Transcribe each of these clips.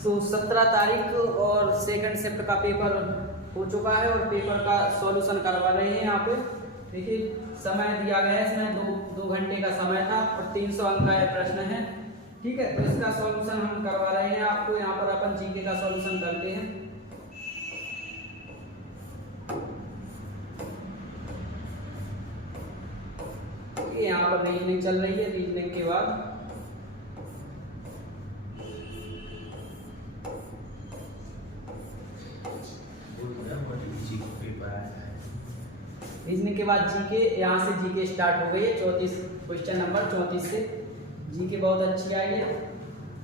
तो 17 तारीख और सेकंड शिफ्ट का पेपर हो चुका है और पेपर का सॉल्यूशन करवा रहे हैं यहाँ पे। देखिए समय दिया गया है, इसमें दो घंटे का समय था और 300 अंक का यह प्रश्न है। ठीक है, तो इसका सॉल्यूशन हम करवा रहे हैं आपको। यहाँ पर अपन जीके का सॉल्यूशन करते हैं। यहाँ पर रीजनिंग चल रही है। रीजनिंग के बाद जीके, यहाँ से जीके स्टार्ट हो गई है। 34 क्वेश्चन नंबर 34 से जीके बहुत अच्छी आई है।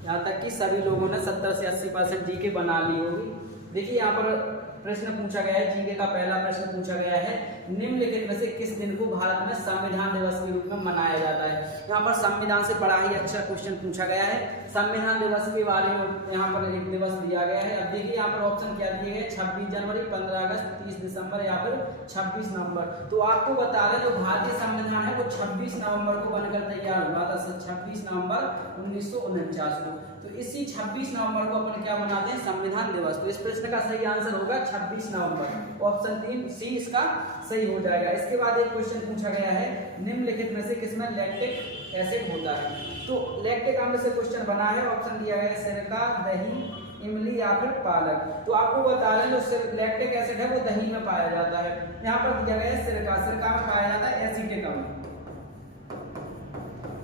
यहाँ तक कि सभी लोगों ने 70 से 80% जीके बना ली होगी। देखिए यहाँ पर प्रश्न पूछा गया है, जीके का पहला प्रश्न पूछा गया है, निम्नलिखित में से किस दिन को भारत में संविधान दिवस के रूप में मनाया जाता है। यहाँ पर संविधान से बड़ा ही अच्छा क्वेश्चन पूछा गया है। संविधान दिवस के बारे में यहाँ पर एक दिवस दिया गया है। अब देखिए यहाँ पर ऑप्शन क्या दिए गए, 26 जनवरी, 15 अगस्त, 30 दिसंबर या फिर 26 नवंबर। तो आपको बता दें, जो भारतीय संविधान है वो 26 नवंबर को बनकर तैयार हुआ था, 26 नवंबर 1949 को। तो इसी 26 नवंबर को अपन क्या मनाते हैं, संविधान दिवस। तो इस प्रश्न का सही आंसर होगा 26 नवंबर। ऑप्शन 3 सी इसका सही हो जाएगा। इसके बाद एक क्वेश्चन पूछा गया है, निम्नलिखित में से किसमें लैक्टिक एसिड होता है। तो लैक्टिक अम्ल से क्वेश्चन बना है। ऑप्शन दिया गया है सिरका, दही, इमली या फिर पालक। तो आपको बता दें, जो लैक्टिक एसिड है वो दही में पाया जाता है। यहाँ पर दिया गया है सिरका, सिरका में पाया जाता है एसिटिक अम्ल,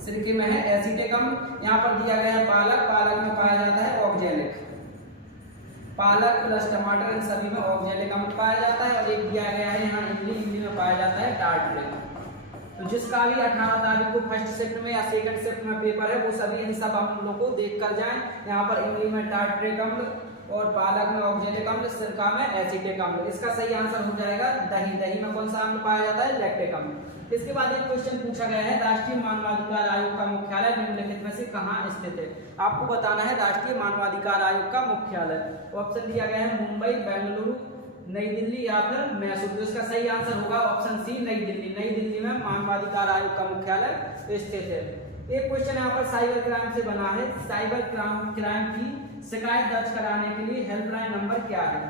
सिरके में है एसिटिक अम्ल। यहाँ पर दिया गया है पालक, पालक में पाया जाता है ऑक्जेलिक। पालक प्लस टमाटर इन सभी में ऑक्जेलिक अम्ल पाया जाता है। और एक दिया गया है यहाँ इमली, इमली में पाया जाता है टार्टरिक। तो जिसका भी 18 तारीख को फर्स्ट शिफ्ट में या सेकंड शिफ्ट में पेपर है वो सभी इन सब अम्लों को देख कर जाएं। यहाँ पर इमली में टार्टरिक अम्ल और पालक में ऑक्जेलिक अम्ल, सिरका में एसिटिक अम्ल। इसका सही आंसर हो जाएगा दही। दही में कौन सा अम्ल पाया जाता है, लैक्टिक अम्ल। इसके बाद एक क्वेश्चन पूछा गया है, राष्ट्रीय मानवाधिकार आयोग का मुख्यालय निम्नलिखित में से कहाँ स्थित है। आपको बताना है राष्ट्रीय मानवाधिकार आयोग का मुख्यालय। ऑप्शन दिया गया है मुंबई, बेंगलुरु, नई दिल्ली या फिर मैसूर। तो इसका सही आंसर होगा ऑप्शन सी, नई दिल्ली। नई दिल्ली में मानवाधिकार आयोग का मुख्यालय स्थित है। एक क्वेश्चन यहाँ पर साइबर क्राइम से बना है, साइबर क्राइम की शिकायत दर्ज कराने के लिए हेल्पलाइन नंबर क्या है।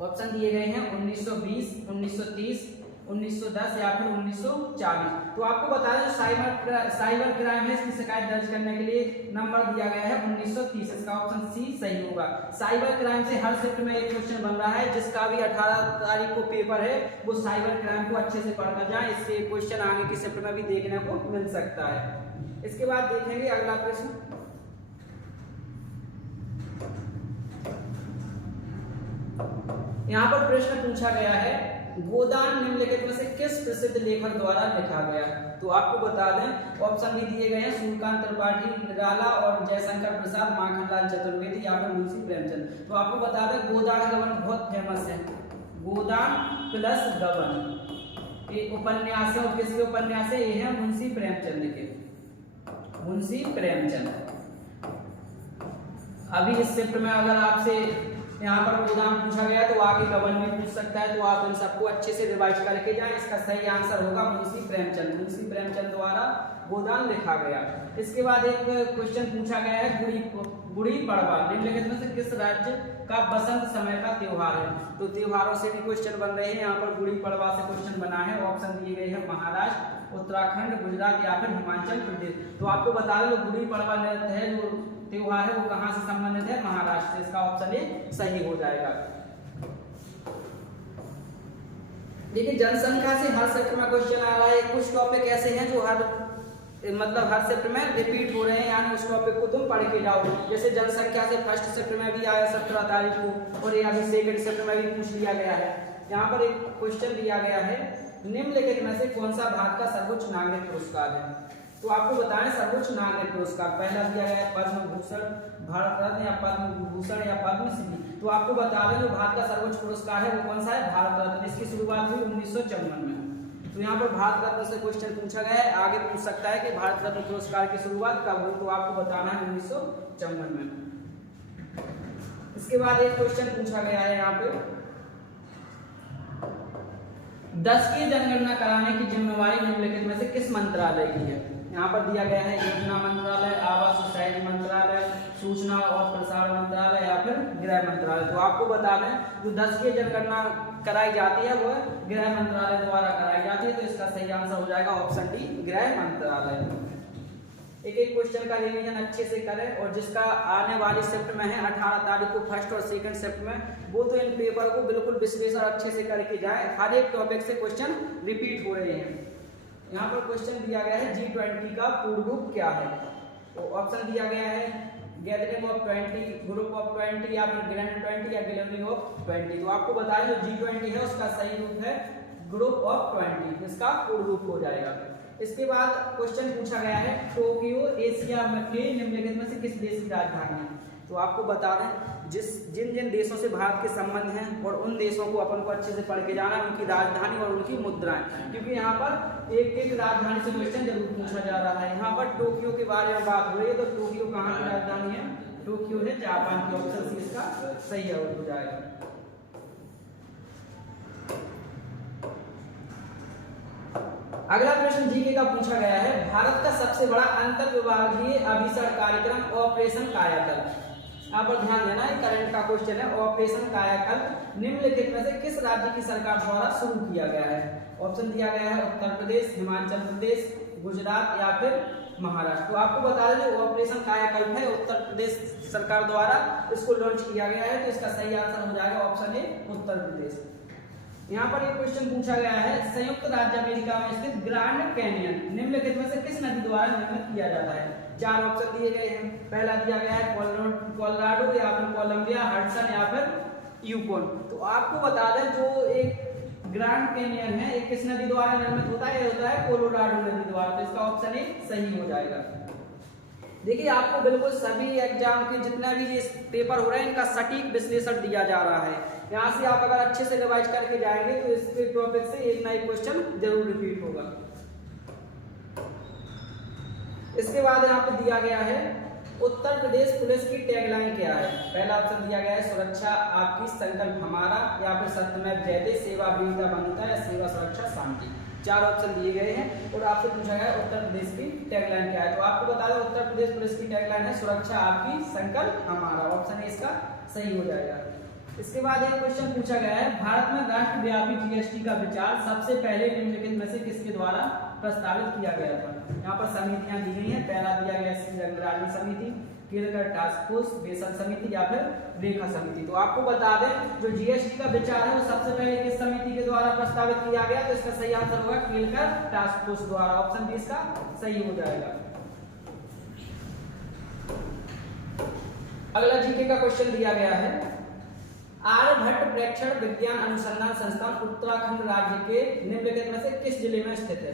ऑप्शन दिए गए हैं 1920, 1930, 1910 या फिर 1940। तो आपको बता दें, साइबर क्राइम है, इसकी शिकायत दर्ज करने के लिए नंबर दिया गया है 1930। इसका ऑप्शन सी सही होगा। साइबर क्राइम से हर शिफ्ट में एक क्वेश्चन बन रहा है। जिसका भी 18 तारीख को पेपर है वो साइबर क्राइम को अच्छे से पढ़कर जाए। इससे क्वेश्चन आगे की शिफ्ट में भी देखने को मिल सकता है। इसके बाद देखेंगे अगला प्रश्न। यहाँ पर प्रश्न पूछा गया है, गोदान निम्नलिखित में से किस प्रसिद्ध लेखक द्वारा लिखा गया। तो आपको बता दें, ऑप्शन भी दिए गए हैं, सूर्यकांत त्रिपाठी, निराला और जयशंकर प्रसाद, माखनलाल चतुर्वेदी या फिर मुंशी प्रेमचंद। तो आपको बता दें, गोदान गबन बहुत फेमस है। गोदान प्लस गबन ये उपन्यास है। और किसके उपन्यास है, ये है मुंशी प्रेमचंद के, मुंशी प्रेमचंद। अभी इस शिफ्ट में अगर आपसे यहाँ पर गोदान पूछा गया तो आगे गबन भी पूछ सकता है। तो आप इन सबको अच्छे से रिवाइज करके जाएं। इसका सही आंसर होगा मुंशी प्रेमचंद। मुंशी प्रेमचंद द्वारा गोदान लिखा गया। इसके बाद एक क्वेश्चन पूछा गया है, गुड़ी पड़वा निम्नलिखित में से किस राज्य का बसंत समय का त्योहार है। तो त्योहारों से भी क्वेश्चन बन रहे हैं। यहाँ पर गुड़ी पड़वा से क्वेश्चन बना है। ऑप्शन दिए गए हैं महाराष्ट्र, उत्तराखंड, गुजरात या फिर हिमाचल प्रदेश। तो आपको बता दें, गुड़ी पड़वा है जो त्योहार है वो कहां से संबंधित है, महाराष्ट्र से। इसका ऑप्शन ए सही हो जाएगा। देखिए जनसंख्या से हर शिफ्ट में क्वेश्चन आ रहा है। कुछ टॉपिक ऐसे हैं जो हर शिफ्ट में रिपीट हो रहे हैं, यानी उस टॉपिक को तुम पढ़ के जाओ। जैसे जनसंख्या से फर्स्ट शिफ्ट में भी आया 17 तारीख को, और ये अभी सेकंड शिफ्ट में भी पूछ लिया गया है। यहाँ पर एक क्वेश्चन दिया गया है, निम्नलिखित में से कौन सा भारत का सर्वोच्च नागरिक पुरस्कार है। तो आपको बताएं, सर्वोच्च नागरिक पुरस्कार पहला दिया गया है पद्म भूषण, भारत रत्न या पद्म भूषण या पद्मश्री। तो आपको बता दें, जो भारत का सर्वोच्च पुरस्कार है वो कौन सा है, भारत रत्न। इसकी शुरुआत हुई 1954 में। तो यहाँ पर भारत रत्न से क्वेश्चन पूछा गया है। आगे पूछ सकता है कि भारत रत्न पुरस्कार की शुरुआत कब हुई। तो आपको बताना है 1954 में। इसके बाद एक क्वेश्चन पूछा गया है यहाँ पे, 10 की जनगणना कराने की जिम्मेवारी निम्नलिखित में से किस मंत्रालय की है। यहाँ पर दिया गया है योजना मंत्रालय, आवास और शहरी मंत्रालय, सूचना और प्रसारण मंत्रालय या फिर गृह मंत्रालय। तो आपको बता दें जो 10 की जनगणना कराई जाती है वो गृह मंत्रालय द्वारा कराई जाती है, तो इसका सही आंसर हो जाएगा ऑप्शन डी गृह मंत्रालय। एक एक क्वेश्चन का रिवीजन अच्छे से करें और जिसका आने वाली शिफ्ट में है 18 तारीख को फर्स्ट और सेकंड शिफ्ट में, वो तो इन पेपर को बिल्कुल विश्लेषण अच्छे से करके जाए। हर एक टॉपिक से क्वेश्चन रिपीट हो रहे हैं। यहाँ पर क्वेश्चन दिया गया है G20 का पूर्ण रूप क्या है, तो ऑप्शन दिया गया है गैदरिंग ऑफ 20, ग्रुप ऑफ 20 या फिर ग्रैंड 20 या गैदरिंग ऑफ 20। तो आपको बताया जो G20 है उसका सही रूप है ग्रुप ऑफ 20, इसका पूर्ण रूप हो जाएगा। इसके बाद क्वेश्चन पूछा गया है टोक्यो एशिया के निम्नलिखित में से किस देश की राजधानी है। तो आपको बता दें जिन जिन देशों से भारत के संबंध हैं और उन देशों को अपन को अच्छे से पढ़ के जाना, उनकी राजधानी और उनकी मुद्राएं, क्योंकि यहाँ पर एक एक राजधानी से क्वेश्चन जरूर पूछा जा रहा है। यहाँ पर टोक्यो के बारे में बात हो रही है, तो टोक्यो कहाँ की राजधानी है, टोक्यो है जापान की, ऑप्शन सी इसका सही हो जाएगा। अगला प्रश्न जीके का पूछा गया है भारत का सबसे बड़ा अंतर विभागीय अभिसरण कार्यक्रम ऑपरेशन कायाकल्प। यहाँ पर ध्यान देना है, करंट का क्वेश्चन है। ऑपरेशन कायाकल्प निम्नलिखित में से किस राज्य की सरकार द्वारा शुरू किया गया है। ऑप्शन दिया गया है उत्तर प्रदेश, हिमाचल प्रदेश, गुजरात या फिर महाराष्ट्र। तो आपको बता दें जो ऑपरेशन कायाकल्प है उत्तर प्रदेश सरकार द्वारा इसको लॉन्च किया गया है, तो इसका सही आंसर हो जाएगा ऑप्शन ए उत्तर प्रदेश। यहाँ पर एक क्वेश्चन पूछा गया है संयुक्त राज्य अमेरिका में स्थित ग्रैंड कैनियन निम्नलिखित में से किस नदी द्वारा निर्मित किया जाता है। 4 ऑप्शन दिए गए हैं। पहला दिया गया है कोलोराडो या फिर कोलंबिया, हडसन या फिर यूकोन। तो आपको बता दें जो एक ग्रैंड कैनियन है एक किस नदी द्वारा निर्मित होता है, होता है कोलोराडो नदी द्वारा, तो इसका ऑप्शन ए सही हो जाएगा। देखिए आपको बिल्कुल सभी एग्जाम के जितना भी ये पेपर हो रहे हैं इनका सटीक विश्लेषण दिया जा रहा है। यहाँ से आप अगर अच्छे से रिवाइज करके जाएंगे तो इसके टॉपिक से एक ना एक क्वेश्चन जरूर रिपीट होगा। इसके बाद यहाँ पे दिया गया है उत्तर प्रदेश पुलिस की टैगलाइन क्या है। पहला ऑप्शन दिया गया है सुरक्षा आपकी, संकल्प हमारा, या फिर सत्यमेव जयते, सेवा वीरता बंधुता या सेवा सुरक्षा शांति। 4 ऑप्शन दिए गए हैं और आपसे पूछा गया उत्तर प्रदेश की टैगलाइन क्या है। तो आपको बता दें उत्तर प्रदेश पुलिस की टैगलाइन है सुरक्षा आपकी, संकल्प हमारा, ऑप्शन ए इसका सही हो जाएगा। इसके बाद एक क्वेश्चन पूछा गया है भारत में राष्ट्रव्यापी जीएसटी का विचार सबसे पहले निम्नलिखित में से किसके द्वारा प्रस्तावित किया गया था। यहाँ पर समितियां दी गई हैं। पहला दिया गया श्री रंगराजन समिति, केरकर टास्क फोर्स, बेसल समिति या फिर रेखा समिति। तो आपको बता दें जो जीएसटी का विचार है वो सबसे पहले किस समिति के द्वारा प्रस्तावित किया गया, तो इसका सही आंसर होगा केरकर टास्क फोर्स द्वारा, ऑप्शन बी इसका सही हो जाएगा। अगला जीके का क्वेश्चन दिया गया है आर्यभट्ट प्रेक्षण विज्ञान अनुसंधान संस्थान उत्तराखंड राज्य के निम्नलिखित में से किस जिले में स्थित है।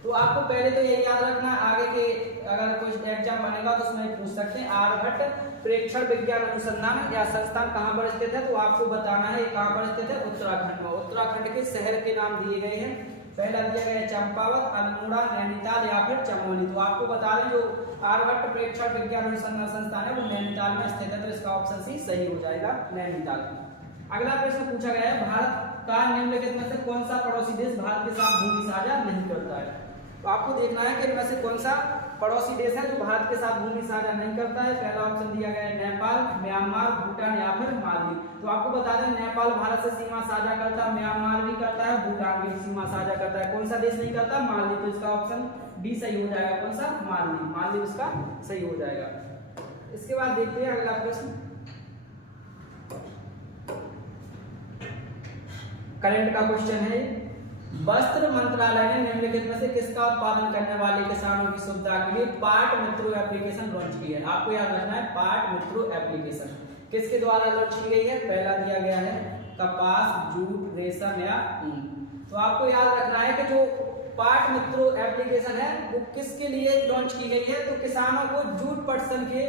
तो आपको पहले तो ये याद रखना, आगे के अगर कोई एग्जाम बनेगा तो उसमें पूछ सकते हैं आर्यभट्ट प्रेक्षण विज्ञान अनुसंधान या संस्थान कहाँ पर स्थित है। तो आपको बताना है कहाँ पर स्थित है, उत्तराखंड में। उत्तराखंड के शहर के नाम दिए गए हैं। पहला दिया गया है चंपावत, अल्मोड़ा, नैनीताल या फिर चमोली। तो आपको बता दें जो आर्यभट्ट प्रेक्षण विज्ञान अनुसंधान संस्थान है वो नैनीताल में स्थित है, तो इसका ऑप्शन सी सही हो जाएगा, नैनीताल। अगला प्रश्न पूछा गया है भारत का निम्नलिखित में से कौन सा पड़ोसी देश भारत के साथ भूमि साझा नहीं करता है। तो आपको देखना है कि इनमें से कौन सा पड़ोसी देश है जो भारत के साथ भूमि साझा नहीं करता है। पहला ऑप्शन दिया गया है नेपाल, म्यांमार, भूटान या फिर मालदीव। तो आपको बता दें नेपाल भारत से सीमा साझा करता है, म्यांमार भी करता है, भूटान भी सीमा साझा करता है। कौन सा देश नहीं करता, मालदीव। तो इसका ऑप्शन डी सही हो जाएगा, कौन सा, मालदीव। मालदीव इसका सही हो जाएगा। इसके बाद देखते हैं अगला प्रश्न करंट का क्वेश्चन है वस्त्र मंत्रालय ने निम्नलिखित में से किसका उत्पादन करने वाले किसानों की सुविधा के लिए पाट मित्रो एप्लीकेशन लॉन्च की है। आपको याद रखना है पाट मित्रो एप्लीकेशन किसके द्वारा लॉन्च की गई है। पहला दिया गया है कपास, जूट, रेशम या ऊन। तो आपको याद रखना है कि जो पाट मित्रो एप्लीकेशन है वो किसके लिए लॉन्च की गई है, तो किसानों को जूट पटसन के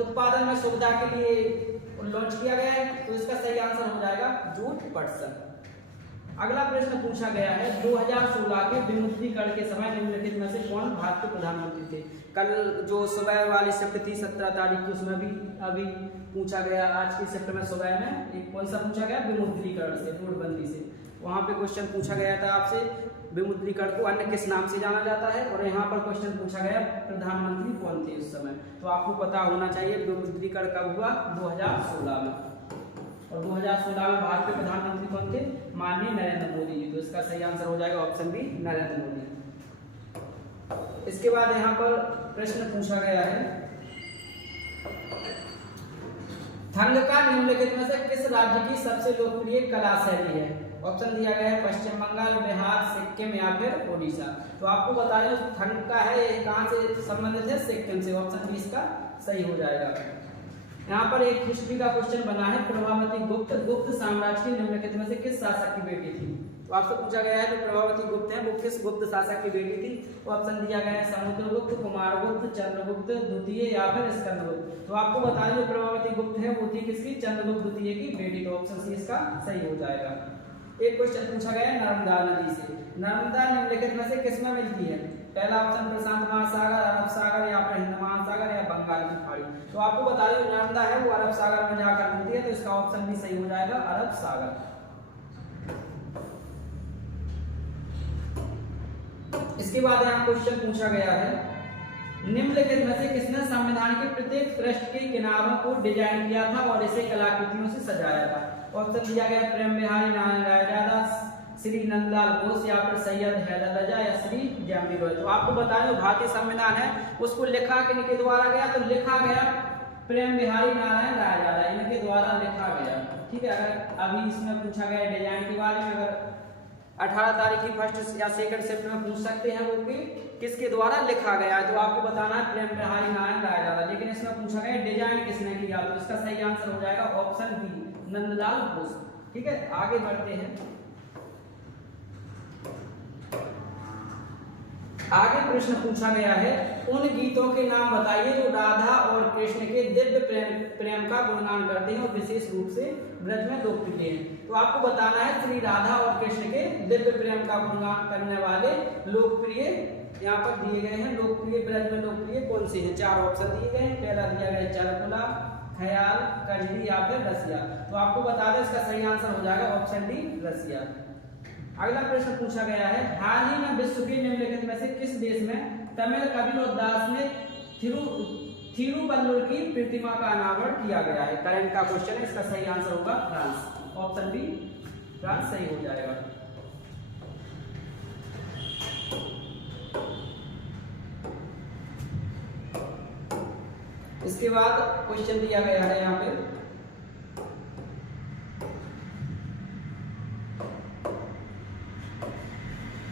उत्पादन में सुविधा के लिए लॉन्च किया गया है। तो इसका सही आंसर हो जाएगा जूट पटसन। अगला प्रश्न पूछा गया है 2016 के विमुद्रीकरण के समय निम्नलिखित में से कौन भारत के प्रधानमंत्री थे। कल जो सुबह वाली शिफ्ट थी 17 तारीख की उसमें भी अभी पूछा गया, आज की शिफ्ट में सुबह में एक कौन सा पूछा गया विमुद्रीकरण से, नोटबंदी से। वहाँ पे क्वेश्चन पूछा गया था आपसे विमुद्रीकरण को अन्य किस नाम से जाना जाता है, और यहाँ पर क्वेश्चन पूछा गया प्रधानमंत्री कौन थे उस समय। तो आपको पता होना चाहिए विमुद्रीकरण कब हुआ, 2016 में। और 2016 में भारत के प्रधानमंत्री कौन थे, माननीय नरेंद्र मोदी जी। तो इसका सही आंसर हो जाएगा ऑप्शन बी, नरेंद्र मोदी। इसके बाद यहाँ पर प्रश्न पूछा गया है थंग का निम्नलिखित में से किस राज्य की सबसे लोकप्रिय कला शैली है। ऑप्शन दिया गया है पश्चिम बंगाल, बिहार, सिक्किम या फिर ओडिशा। तो आपको बता दें थंग का है ये कहाँ से संबंधित है, सिक्किम से। ऑप्शन बी इसका सही हो जाएगा। यहाँ पर एक हिस्ट्री का क्वेश्चन बना है प्रभावती गुप्त साम्राज्य के निम्नलिखित में से किस शासक की बेटी थी। तो आपसे पूछा गया है जो प्रभावती गुप्त है वो किस गुप्त शासक की बेटी थी। तो ऑप्शन दिया गया है समुद्रगुप्त, कुमारगुप्त, चंद्रगुप्त द्वितीय या फिर स्कंदगुप्त। तो आपको बता दें जो प्रभावती गुप्त है वो थी किसकी, चंद्रगुप्त द्वितीय की बेटी। तो ऑप्शन सी इसका सही हो जाएगा। एक क्वेश्चन पूछा गया है नर्मदा नदी से। नर्मदा निम्नलिखित में से किसमें मिलती है। पहला ऑप्शन प्रशांत महासागर, अरब सागर या फिर हिंद महासागर या बंगाल की खाड़ी। तो आपको बता दें नर्मदा है वो अरब सागर में जाकर मिलती है। तो इसका ऑप्शन भी सही हो जाएगा, अरब सागर। इसके बाद यहाँ क्वेश्चन पूछा गया है निम्नलिखित में से किसने संविधान के प्रत्येक पृष्ठ के किनारों को डिजाइन किया था और इसे कलाकृतियों से सजाया था। ऑप्शन दिया गया प्रेम बिहारी नारायण रायजादा, श्री नंदलाल बोस या फिर सैयद हैदर रजा या श्री जेएमबी रॉय। तो आपको बता दें भारतीय संविधान है उसको लिखा किनके द्वारा गया, तो लिखा गया प्रेम बिहारी नारायण रायजादा इनके द्वारा लिखा गया। ठीक है, अगर अभी इसमें पूछा गया डिजाइन के बारे में, अगर 18 तारीख की फर्स्ट या सेकंड शिफ्ट में पूछ सकते हैं वो कि किसके द्वारा लिखा गया है। तो आपको बताना है प्रेम बिहारी नारायण रायजादा। लेकिन इसमें पूछा गया डिजाइन किसने किया, तो इसका सही आंसर हो जाएगा ऑप्शन बी, नंदलाल बोस। ठीक है, आगे बढ़ते हैं। आगे प्रश्न पूछा गया है उन गीतों के नाम बताइए जो राधा और कृष्ण के दिव्य प्रेम का गुणगान करते हैं और विशेष रूप से ब्रज में लोकप्रिय हैं। तो आपको बताना है श्री राधा और कृष्ण के दिव्य प्रेम का गुणगान करने वाले लोकप्रिय यहाँ पर दिए गए हैं, लोकप्रिय ब्रज में लोकप्रिय कौन से हैं। 4 ऑप्शन दिए गए हैं। पहला दिया गया है चरकुला, ख्याल, कजरी या फिर रसिया। तो आपको बता दें इसका सही आंसर हो जाएगा ऑप्शन डी, रसिया। अगला प्रश्न पूछा गया है हाल ही में विश्व के निम्नलिखित में से किस देश में तमिल कवि और दास ने थिरुवल्लुर की प्रतिमा का अनावरण किया गया है। करंट का क्वेश्चन है, इसका सही आंसर होगा फ्रांस। ऑप्शन बी, फ्रांस सही हो जाएगा। इसके बाद क्वेश्चन दिया गया है यहाँ पे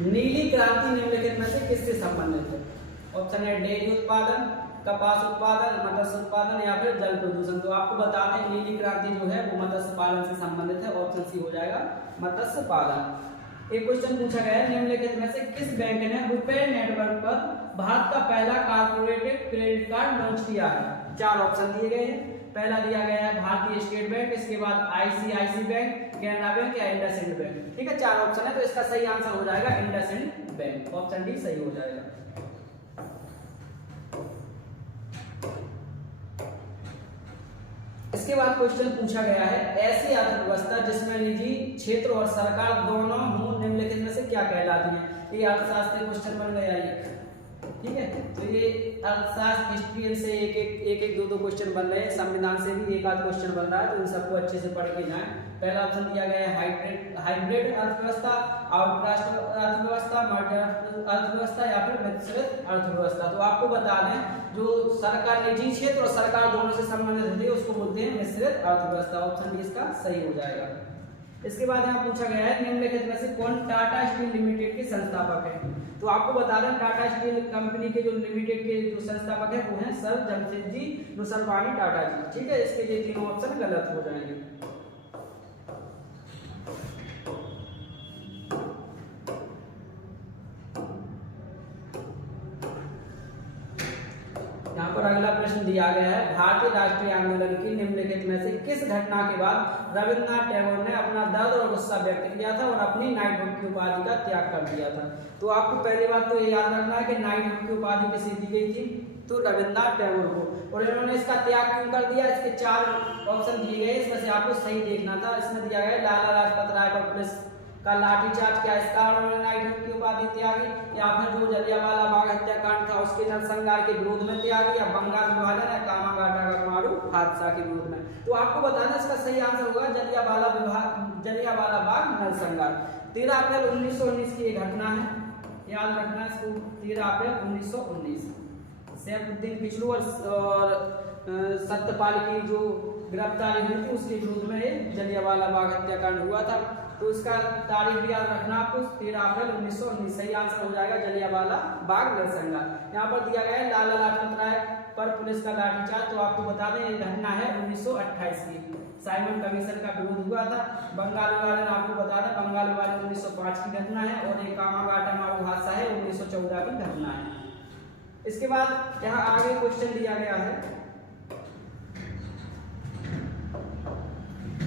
नीली क्रांति निम्नलिखित में से किससे संबंधित है। ऑप्शन है डेयरी उत्पादन, कपास उत्पादन, मत्स्य उत्पादन या फिर जल प्रदूषण। तो आपको बता दें नीली क्रांति जो है वो मत्स्य पालन से संबंधित है। ऑप्शन सी हो जाएगा मत्स्य पालन। एक क्वेश्चन पूछा गया है निम्नलिखित में से किस बैंक ने रुपे नेटवर्क पर भारत का पहला कारपोरेट क्रेडिट कार्ड लॉन्च किया है। 4 ऑप्शन दिए गए हैं। पहला दिया गया है भारतीय स्टेट बैंक, इसके बाद आईसीआईसी बैंक, कैनरा बैंक या इंडसइंड बैंक। ठीक है, 4 ऑप्शन है। तो इसका सही आंसर हो जाएगा इंडसइंड बैंक। ऑप्शन डी सही हो जाएगा। इसके बाद क्वेश्चन पूछा गया है ऐसी अर्थव्यवस्था जिसमें निजी क्षेत्र और सरकार दोनों हो निम्नलिखित में से क्या कहलाती है। ये अर्थशास्त्र क्वेश्चन बन गया एक। ठीक है, तो ये अर्थशास्त्र हिस्ट्री से एक 2 क्वेश्चन बन रहे हैं। संविधान से भी एक आध क्वेश्चन बन रहा है, तो इन सबको अच्छे से पढ़ के जाएं। पहला ऑप्शन दिया गया है हाइब्रिड अर्थव्यवस्था, आउटकास्ट अर्थव्यवस्था, मर्जर अर्थव्यवस्था या फिर मिश्रित अर्थव्यवस्था। तो आपको बता दें जो सरकार निजी क्षेत्र और सरकार दोनों से संबंधित होती है उसको बोलते हैं मिश्रित अर्थव्यवस्था। ऑप्शन डी इसका सही हो जाएगा। इसके बाद यहाँ पूछा गया है निम्नलिखित में से कौन टाटा स्टील लिमिटेड के संस्थापक है। तो आपको बता दें टाटा स्टील कंपनी के जो लिमिटेड के जो संस्थापक है वो हैं सर जमशेदजी नूसरवानी टाटा जी। ठीक है, इसके लिए 3 ऑप्शन गलत हो जाएंगे। यहाँ पर अगला प्रश्न दिया गया है भारतीय राष्ट्रीय आंदोलन की निम्नलिखित में से किस घटना के बाद रविन्द्रनाथ टैगोर ने अपना दर्द और गुस्सा व्यक्त किया था और अपनी नाइटहुड की उपाधि का त्याग कर दिया था। तो आपको पहली बात तो ये याद रखना है कि नाइटहुड की उपाधि किसे दी गई थी, तो रविन्द्रनाथ टैगोर को। और इन्होंने इसका त्याग क्यों कर दिया, इसके 4 ऑप्शन दिए गए, इसमें से आपको सही देखना था। इसमें दिया गया लाला लाजपत राय पर पुलिस का लाठीचार्ज क्या स्टार नाइट की उपाधि त्यागी, या फिर जो जलियांवाला बाग हत्याकांड था उसके नरसंहार के विरोध में त्यागी, या बंगाल विभाजन या कामागाटा का परमाणु हादसा के विरोध में। तो आपको बताना इसका सही आंसर होगा जलियांवाला बाग नरसंहार। 13 अप्रैल 1919 की एक घटना है, याद रखना इसको। 13 अप्रैल 1919 सैफुद्दीन किचलू और सत्यपाल की जो गिरफ्तारी हुई थी उसके विरोध में जलियांवाला बाग हत्याकांड हुआ था। तो इसका तारीख भी याद रखना आपको, 13 अप्रैल 1919। सही आंसर हो जाएगा जलियांवाला बाग नरसंहार। यहाँ पर दिया गया है लाला लाजपत राय पर पुलिस का लाठीचार्ज। तो आपको बता दें ये घटना है 1928 की, साइमन कमीशन का विरोध हुआ था। बंगाल विभाजन आपको बता दें, बंगाल विभाजन 1905 की घटना है, और एक कामागाटा मारू हादसा है 1914 की घटना है। इसके बाद यहाँ आगे क्वेश्चन दिया गया है,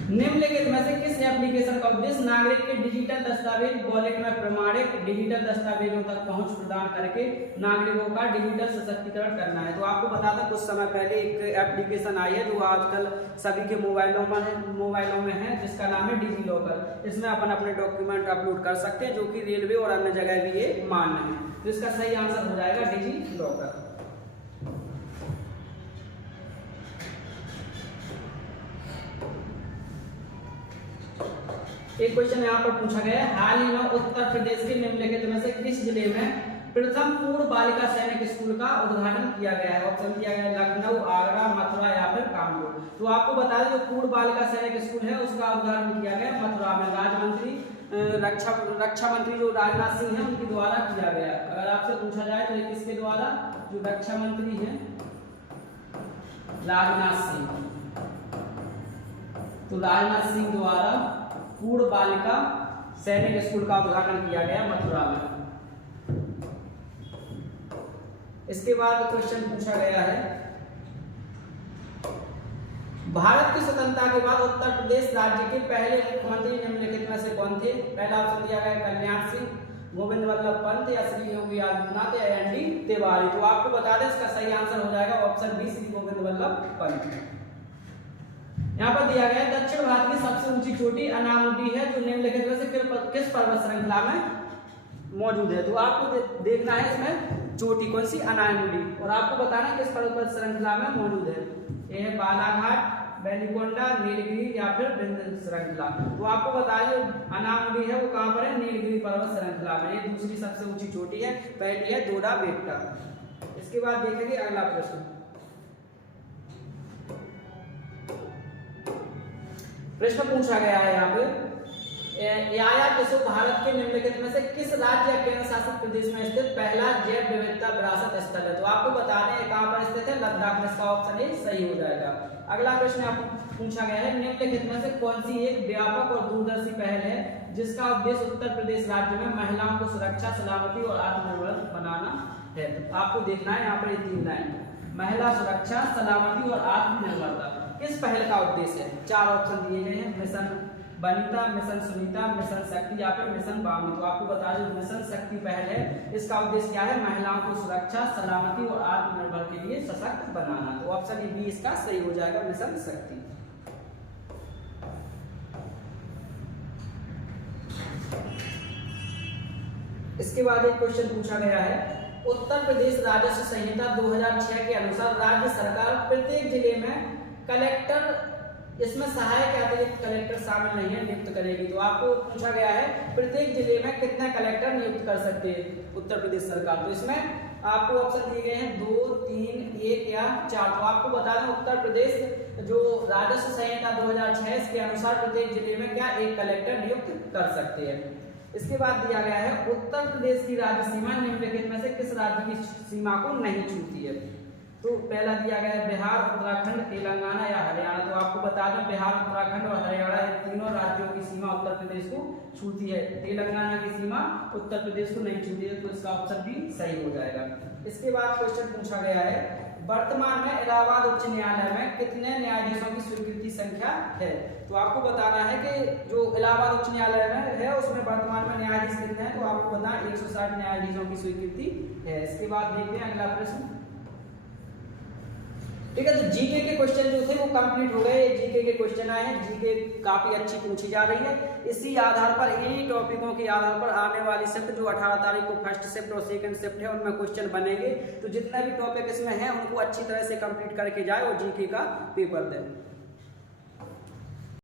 निम्नलिखित में से किस एप्लीकेशन का उद्देश्य नागरिक के डिजिटल दस्तावेज वॉलेट में प्रमाणित डिजिटल दस्तावेजों तक पहुंच प्रदान करके नागरिकों का डिजिटल सशक्तिकरण करना है। तो आपको बता दें कुछ समय पहले एक एप्लीकेशन आई है जो आजकल सभी के मोबाइलों में है, जिसका नाम है डिजी लॉकर। इसमें अपन अपने डॉक्यूमेंट अपलोड कर सकते हैं, जो कि रेलवे और अन्य जगह भी ये मान्य है। तो इसका सही आंसर हो जाएगा डिजी लॉकर। एक क्वेश्चन यहाँ पर पूछा गया है, हाल ही में उत्तर प्रदेश के निम्नलिखित में से किस जिले में प्रथम पूर्ण बालिका सैनिक स्कूल का उद्घाटन किया गया है? ऑप्शन दिया गया है लखनऊ, आगरा, मथुरा या फिर कानपुर। तो आपको बता दें जो पूर्ण बालिका सैनिक स्कूल है उसका उद्घाटन किया गया मथुरा में। रक्षा मंत्री जो राजनाथ सिंह है उनके द्वारा किया गया। अगर आपसे पूछा जाए तो किसके द्वारा? जो रक्षा मंत्री है राजनाथ सिंह, तो राजनाथ सिंह द्वारा पूर्ण बालिका सैनिक स्कूल का उद्घाटन किया गया मथुरा में। इसके बाद क्वेश्चन पूछा गया है, भारत की स्वतंत्रता के बाद उत्तर प्रदेश राज्य के पहले मुख्यमंत्री निम्नलिखित में से कौन थे? पहला ऑप्शन दिया गया कल्याण सिंह, गोविंद वल्लभ पंत या श्री योगी आदित्यनाथ या एन.डी. तिवारी। तो आपको बता दें इसका सही आंसर हो जाएगा ऑप्शन बी श्री गोविंद वल्लभ पंत। यहाँ पर दिया गया है दक्षिण भारत की सबसे ऊंची चोटी अनामुडी है जो निम्नलिखित में से किस पर्वत श्रृंखला में मौजूद है? तो आपको देखना है इसमें चोटी कौन सी? अनामुडी। और आपको बताना है किस पर्वत श्रृंखला में मौजूद है। ये है बालाघाट, बेलीकोंडा, नीलगिरी या फिर विंध्य श्रृंखला। तो आपको बताया जो अनामुडी है वो कहाँ पर है? नीलगिरी पर्वत श्रृंखला में। ये दूसरी सबसे ऊंची चोटी है, पहली है दोडा बेट्टा। इसके बाद देखेंगे अगला प्रश्न। प्रश्न पूछा गया है यहाँ पे, भारत के निम्नलिखित में से किस राज्य या केंद्र शासित प्रदेश में स्थित पहला जैव विविधता विरासत स्थल है? तो आपको बता दें कहां पर स्थित है? लद्दाख में। इसका ऑप्शन ए सही हो जाएगा। अगला प्रश्न आपको पूछा गया है, निम्नलिखित में से कौन सी एक व्यापक और दूरदर्शी पहल है जिसका उद्देश्य उत्तर प्रदेश राज्य में महिलाओं को सुरक्षा, सलामती और आत्मनिर्भर बनाना है? तो आपको देखना है यहाँ पर ये 3 लाइन, महिला सुरक्षा, सलामती और आत्मनिर्भरता किस पहल का उद्देश्य है? 4 ऑप्शन दिए गए हैं, mission Banita, mission Sunita, mission शक्ति या फिर मिशन बामी। तो आपको बता दें मिशन शक्ति पहल है, इसका उद्देश्य क्या है? महिलाओं को सुरक्षा, सलामती और आत्मनिर्भर के लिए सशक्त बनाना। तो ऑप्शन ए बी इसका सही हो जाएगा, मिशन शक्ति। इसके बाद एक क्वेश्चन पूछा गया है, उत्तर प्रदेश राजस्व संहिता 2006 के अनुसार राज्य सरकार प्रत्येक जिले में कलेक्टर, इसमें सहायक अतिरिक्त कलेक्टर शामिल नहीं है, नियुक्त करेगी। तो आपको पूछा गया है प्रत्येक जिले में कितने कलेक्टर नियुक्त कर सकते हैं उत्तर प्रदेश सरकार? तो इसमें आपको ऑप्शन दिए गए हैं 2, 3, 1 या 4। तो आपको बता दें उत्तर प्रदेश जो राजस्व संहिता 2006 के अनुसार प्रत्येक जिले में क्या 1 कलेक्टर नियुक्त कर सकते हैं। इसके बाद दिया गया है उत्तर प्रदेश की राज्य सीमा निम्नलिखित में से किस राज्य की सीमा को नहीं छूती है? तो पहला दिया गया है बिहार, उत्तराखंड, तेलंगाना या हरियाणा। तो आपको बता दें बिहार, उत्तराखंड और हरियाणा तीनों राज्यों की सीमा उत्तर प्रदेश को छूती है, तेलंगाना की सीमा उत्तर प्रदेश को नहीं छूती है। तो इसका ऑप्शन भी सही हो जाएगा। इसके बाद क्वेश्चन पूछा गया है, वर्तमान में इलाहाबाद उच्च न्यायालय में कितने न्यायाधीशों की स्वीकृति संख्या है? तो आपको बताना है कि जो इलाहाबाद उच्च न्यायालय में है उसमें वर्तमान में न्यायाधीश कितने हैं? तो आपको बताना 160 न्यायाधीशों की स्वीकृति है। इसके बाद देखते हैं अगला प्रश्न। ठीक है, तो जीके के क्वेश्चन जो थे वो कंप्लीट हो गए। जीके के क्वेश्चन आए हैं, जीके काफी अच्छी पूछी जा रही है। इसी आधार पर, इन्हीं टॉपिकों के आधार पर आने वाली शिफ्ट जो 18 तारीख को फर्स्ट शिफ्ट और सेकंड शिफ्ट है उनमें क्वेश्चन बनेंगे। तो जितने भी टॉपिक इसमें हैं उनको अच्छी तरह से कंप्लीट करके जाए और जीके का पेपर दें।